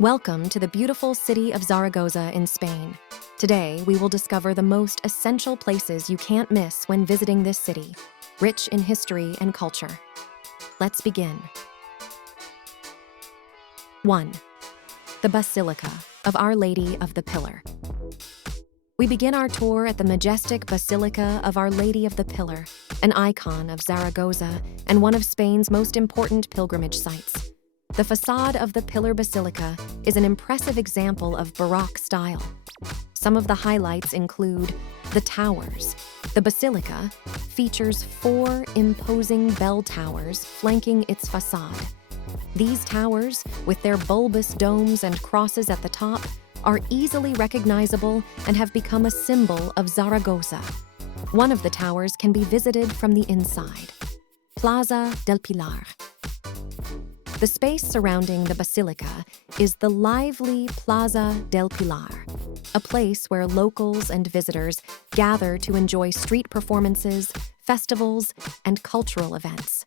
Welcome to the beautiful city of Zaragoza in Spain. Today, we will discover the most essential places you can't miss when visiting this city, rich in history and culture. Let's begin. 1. The Basílica of Our Lady of the Pillar. We begin our tour at the majestic Basílica of Our Lady of the Pillar, an icon of Zaragoza and one of Spain's most important pilgrimage sites. The facade of the Pillar Basilica is an impressive example of Baroque style. Some of the highlights include the towers. The basilica features 4 imposing bell towers flanking its facade. These towers, with their bulbous domes and crosses at the top, are easily recognizable and have become a symbol of Zaragoza. One of the towers can be visited from the inside. Plaza del Pilar. The space surrounding the basilica is the lively Plaza del Pilar, a place where locals and visitors gather to enjoy street performances, festivals, and cultural events.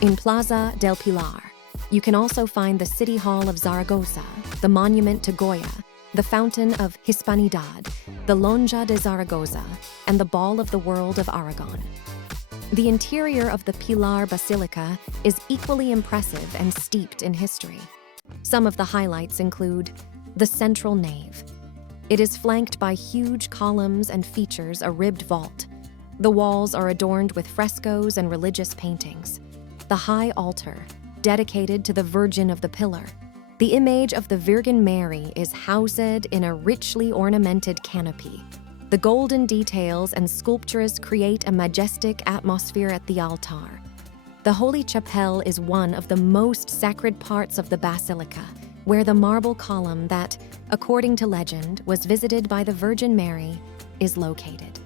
In Plaza del Pilar, you can also find the City Hall of Zaragoza, the Monument to Goya, the Fountain of Hispanidad, the Lonja de Zaragoza, and the Ball of the World of Aragon. The interior of the Pilar Basilica is equally impressive and steeped in history. Some of the highlights include the central nave. It is flanked by huge columns and features a ribbed vault. The walls are adorned with frescoes and religious paintings. The high altar, dedicated to the Virgin of the Pillar. The image of the Virgin Mary is housed in a richly ornamented canopy. The golden details and sculptures create a majestic atmosphere at the altar. The Holy Chapel is one of the most sacred parts of the basilica, where the marble column that, according to legend, was visited by the Virgin Mary, is located.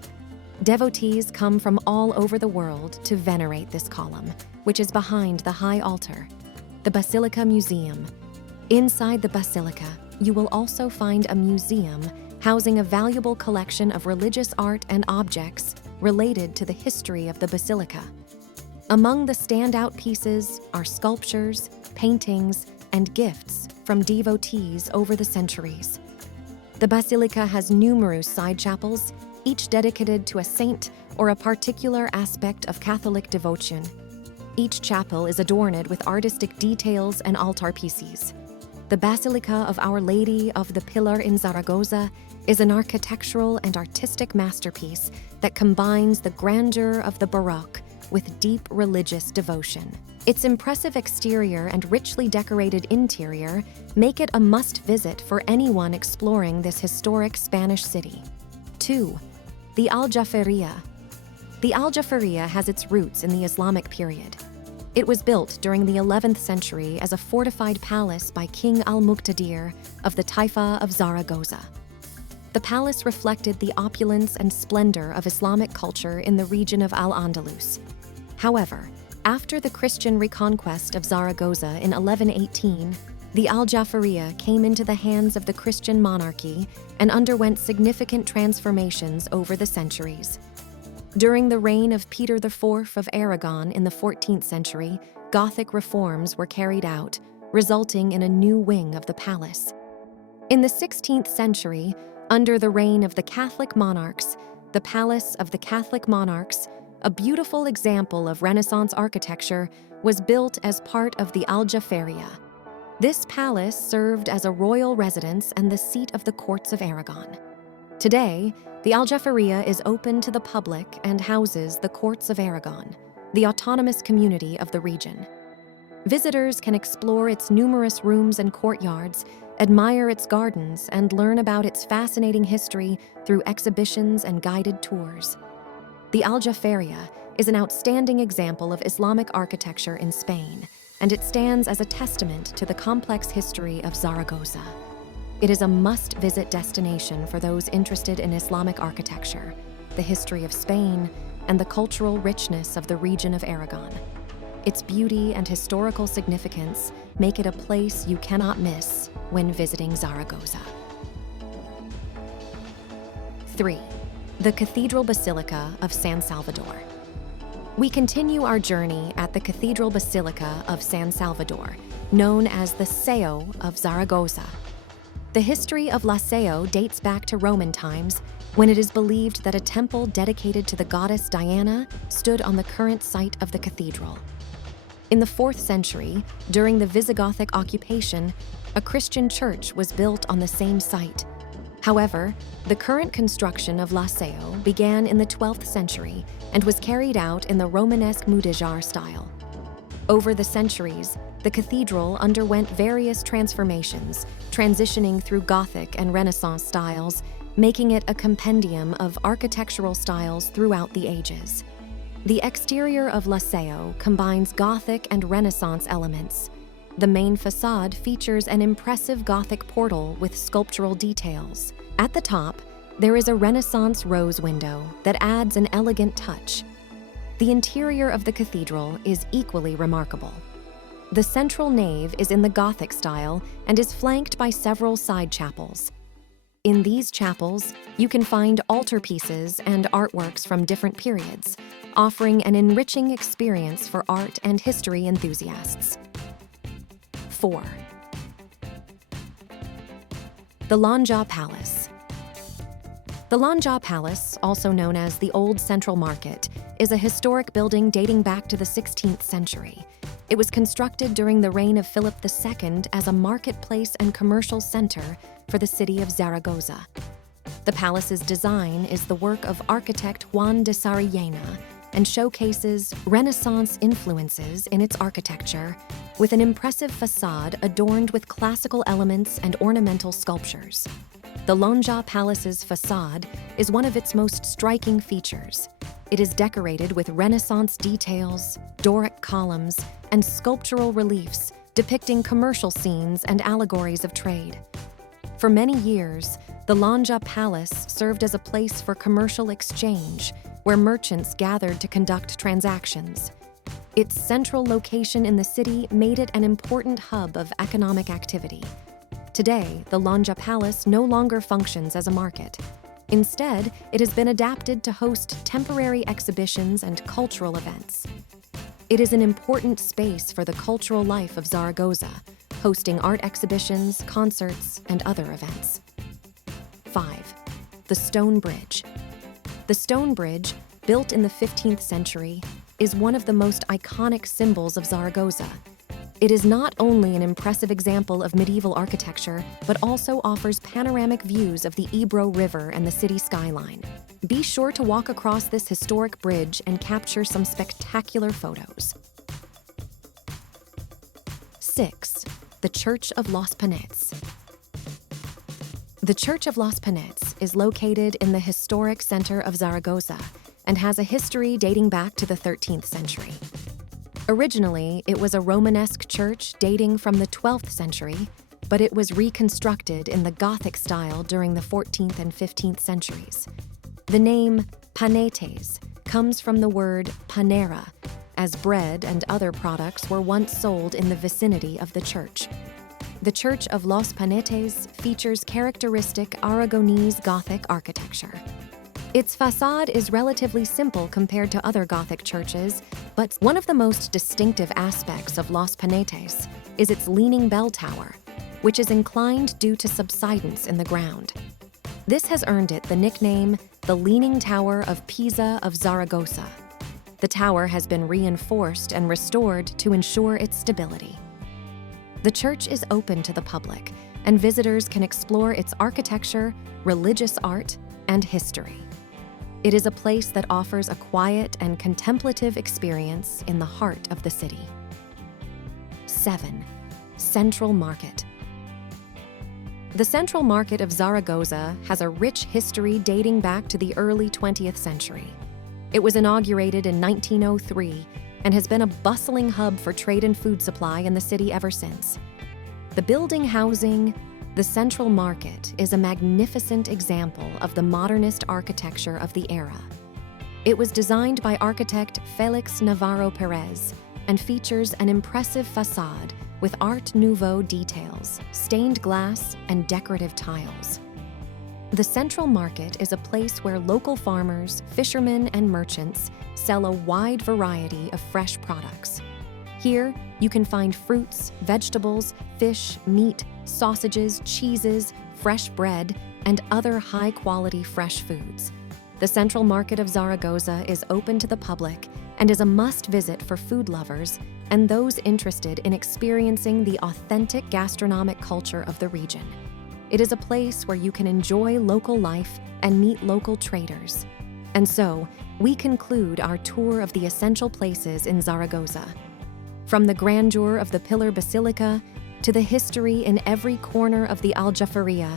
Devotees come from all over the world to venerate this column, which is behind the high altar. The Basilica Museum. Inside the basilica, you will also find a museum housing a valuable collection of religious art and objects related to the history of the basilica. Among the standout pieces are sculptures, paintings, and gifts from devotees over the centuries. The basilica has numerous side chapels, each dedicated to a saint or a particular aspect of Catholic devotion. Each chapel is adorned with artistic details and altar pieces. The Basilica of Our Lady of the Pillar in Zaragoza is an architectural and artistic masterpiece that combines the grandeur of the Baroque with deep religious devotion. Its impressive exterior and richly decorated interior make it a must-visit for anyone exploring this historic Spanish city. 2. The Aljafería. The Aljafería has its roots in the Islamic period. It was built during the 11th century as a fortified palace by King Al-Muqtadir of the Taifa of Zaragoza. The palace reflected the opulence and splendor of Islamic culture in the region of Al-Andalus. However, after the Christian reconquest of Zaragoza in 1118, the Aljafería came into the hands of the Christian monarchy and underwent significant transformations over the centuries. During the reign of Peter IV of Aragon in the 14th century, Gothic reforms were carried out, resulting in a new wing of the palace. In the 16th century, under the reign of the Catholic monarchs, the Palace of the Catholic Monarchs, a beautiful example of Renaissance architecture, was built as part of the Aljafería. This palace served as a royal residence and the seat of the courts of Aragon. Today, the Aljafería is open to the public and houses the Courts of Aragon, the autonomous community of the region. Visitors can explore its numerous rooms and courtyards, admire its gardens, and learn about its fascinating history through exhibitions and guided tours. The Aljafería is an outstanding example of Islamic architecture in Spain, and it stands as a testament to the complex history of Zaragoza. It is a must-visit destination for those interested in Islamic architecture, the history of Spain, and the cultural richness of the region of Aragon. Its beauty and historical significance make it a place you cannot miss when visiting Zaragoza. 3. The Cathedral Basilica of San Salvador. We continue our journey at the Cathedral Basilica of San Salvador, known as the Seo of Zaragoza. The history of La Seo dates back to Roman times, when it is believed that a temple dedicated to the goddess Diana stood on the current site of the cathedral. In the 4th century, during the Visigothic occupation, a Christian church was built on the same site. However, the current construction of La Seo began in the 12th century and was carried out in the Romanesque Mudéjar style. Over the centuries, the cathedral underwent various transformations, transitioning through Gothic and Renaissance styles, making it a compendium of architectural styles throughout the ages. The exterior of La Seo combines Gothic and Renaissance elements. The main facade features an impressive Gothic portal with sculptural details. At the top, there is a Renaissance rose window that adds an elegant touch. The interior of the cathedral is equally remarkable. The central nave is in the Gothic style and is flanked by several side chapels. In these chapels, you can find altarpieces and artworks from different periods, offering an enriching experience for art and history enthusiasts. 4. The Lonja Palace. The Lonja Palace, also known as the Old Central Market, is a historic building dating back to the 16th century. It was constructed during the reign of Philip II as a marketplace and commercial center for the city of Zaragoza. The palace's design is the work of architect Juan de Sariñena and showcases Renaissance influences in its architecture, with an impressive facade adorned with classical elements and ornamental sculptures. The Lonja Palace's facade is one of its most striking features. It is decorated with Renaissance details, Doric columns, and sculptural reliefs depicting commercial scenes and allegories of trade. For many years, the Lonja Palace served as a place for commercial exchange, where merchants gathered to conduct transactions. Its central location in the city made it an important hub of economic activity. Today, the Lonja Palace no longer functions as a market. Instead, it has been adapted to host temporary exhibitions and cultural events. It is an important space for the cultural life of Zaragoza, hosting art exhibitions, concerts, and other events. 5. The Stone Bridge. The stone bridge, built in the 15th century, is one of the most iconic symbols of Zaragoza. It is not only an impressive example of medieval architecture, but also offers panoramic views of the Ebro River and the city skyline. Be sure to walk across this historic bridge and capture some spectacular photos. 6. The Church of Los Panetes. The Church of Los Panetes is located in the historic center of Zaragoza and has a history dating back to the 13th century. Originally, it was a Romanesque church dating from the 12th century, but it was reconstructed in the Gothic style during the 14th and 15th centuries. The name Panetes comes from the word panera, as bread and other products were once sold in the vicinity of the church. The Church of Los Panetes features characteristic Aragonese Gothic architecture. Its facade is relatively simple compared to other Gothic churches, but one of the most distinctive aspects of Los Panetes is its leaning bell tower, which is inclined due to subsidence in the ground. This has earned it the nickname, the Leaning Tower of Pisa of Zaragoza. The tower has been reinforced and restored to ensure its stability. The church is open to the public, and visitors can explore its architecture, religious art, and history. It is a place that offers a quiet and contemplative experience in the heart of the city. 7. Central Market. The Central Market of Zaragoza has a rich history dating back to the early 20th century. It was inaugurated in 1903 and has been a bustling hub for trade and food supply in the city ever since. The building housing the Central Market is a magnificent example of the modernist architecture of the era. It was designed by architect Felix Navarro Perez and features an impressive facade with Art Nouveau details, stained glass, and decorative tiles. The Central Market is a place where local farmers, fishermen, and merchants sell a wide variety of fresh products. Here, You can find fruits, vegetables, fish, meat, sausages, cheeses, fresh bread, and other high-quality fresh foods. The Central Market of Zaragoza is open to the public and is a must-visit for food lovers and those interested in experiencing the authentic gastronomic culture of the region. It is a place where you can enjoy local life and meet local traders. And so, we conclude our tour of the essential places in Zaragoza. From the grandeur of the Pilar Basilica to the history in every corner of the Aljafería,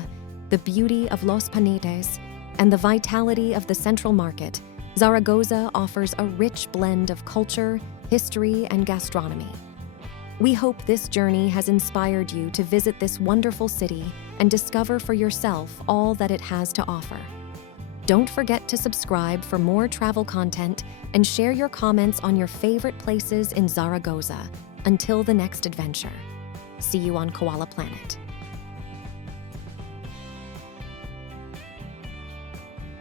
the beauty of Los Panetes, and the vitality of the Central Market, Zaragoza offers a rich blend of culture, history, and gastronomy. We hope this journey has inspired you to visit this wonderful city and discover for yourself all that it has to offer. Don't forget to subscribe for more travel content and share your comments on your favorite places in Zaragoza. Until the next adventure. See you on Koala Planet.